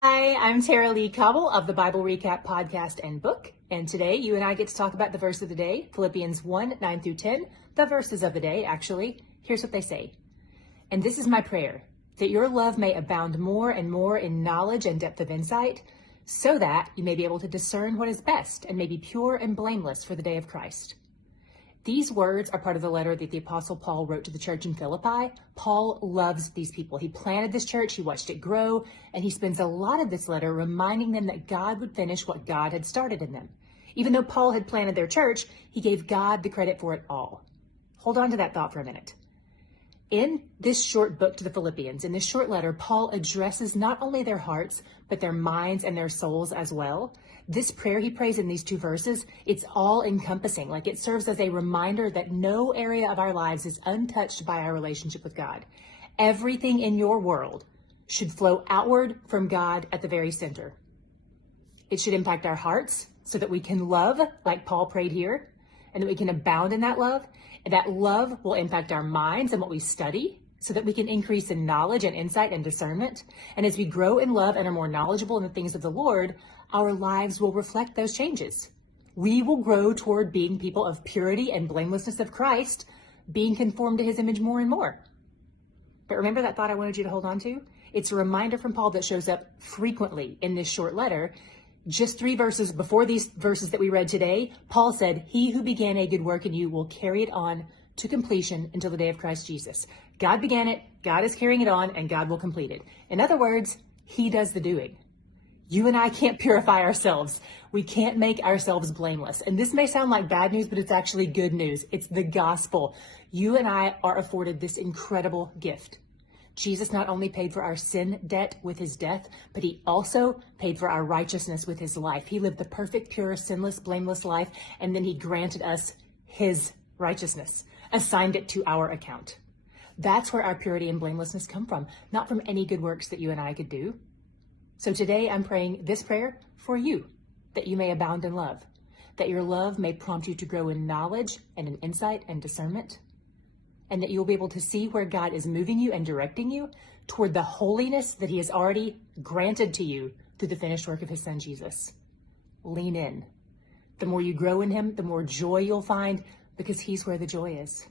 Hi, I'm Tara Lee Cobble of the Bible Recap podcast and book. And today you and I get to talk about the verse of the day, Philippians 1, 9 through 10, the verses of the day, actually. Here's what they say. And this is my prayer, that your love may abound more and more in knowledge and depth of insight, so that you may be able to discern what is best and may be pure and blameless for the day of Christ. These words are part of the letter that the Apostle Paul wrote to the church in Philippi. Paul loves these people. He planted this church, he watched it grow, and he spends a lot of this letter reminding them that God would finish what God had started in them. Even though Paul had planted their church, he gave God the credit for it all. Hold on to that thought for a minute. In this short book to the Philippians, in this short letter, Paul addresses not only their hearts, but their minds and their souls as well. This prayer he prays in these two verses, it's all encompassing. Like it serves as a reminder that no area of our lives is untouched by our relationship with God. Everything in your world should flow outward from God at the very center. It should impact our hearts so that we can love like Paul prayed here, and that we can abound in that love. And that love will impact our minds and what we study so that we can increase in knowledge and insight and discernment. And as we grow in love and are more knowledgeable in the things of the Lord, our lives will reflect those changes. We will grow toward being people of purity and blamelessness of Christ, being conformed to his image more and more. But remember that thought I wanted you to hold on to? It's a reminder from Paul that shows up frequently in this short letter. Just 3 verses before these verses that we read today, Paul said, he who began a good work in you will carry it on to completion until the day of Christ Jesus. God began it, God is carrying it on, and God will complete it. In other words, he does the doing. You and I can't purify ourselves. We can't make ourselves blameless. And this may sound like bad news, but it's actually good news. It's the gospel. You and I are afforded this incredible gift. Jesus not only paid for our sin debt with his death, but he also paid for our righteousness with his life. He lived the perfect, pure, sinless, blameless life, and then he granted us his righteousness, assigned it to our account. That's where our purity and blamelessness come from, not from any good works that you and I could do. So today I'm praying this prayer for you, that you may abound in love, that your love may prompt you to grow in knowledge and in insight and discernment, and that you'll be able to see where God is moving you and directing you toward the holiness that he has already granted to you through the finished work of his son, Jesus. Lean in. The more you grow in him, the more joy you'll find, because he's where the joy is.